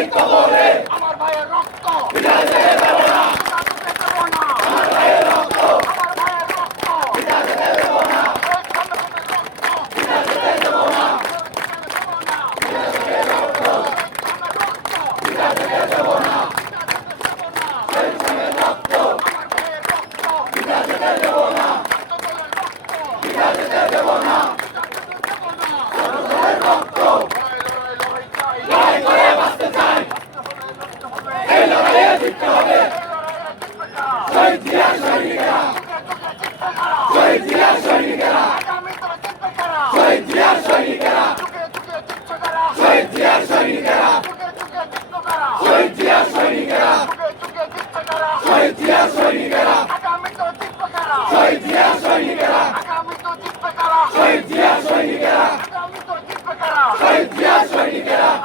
এই কবরে আমার ভাইয়ের রক্ত বিধাতে দেব না আমার ভাইয়ের রক্ত আমার ভাইয়ের রক্ত বিধাতে দেব না বিধাতে দেব না বিধাতে দেব না বিধাতে দেব না রক্ত বিধাতে দেব না বিধাতে দেব না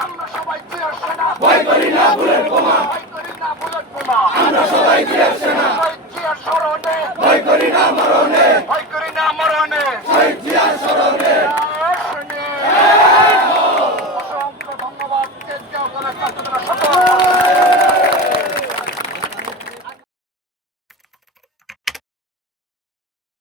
আমরা সবাই ভয় করি না ভুলের প্রমাণ আমরা সবাই ফিরে আসে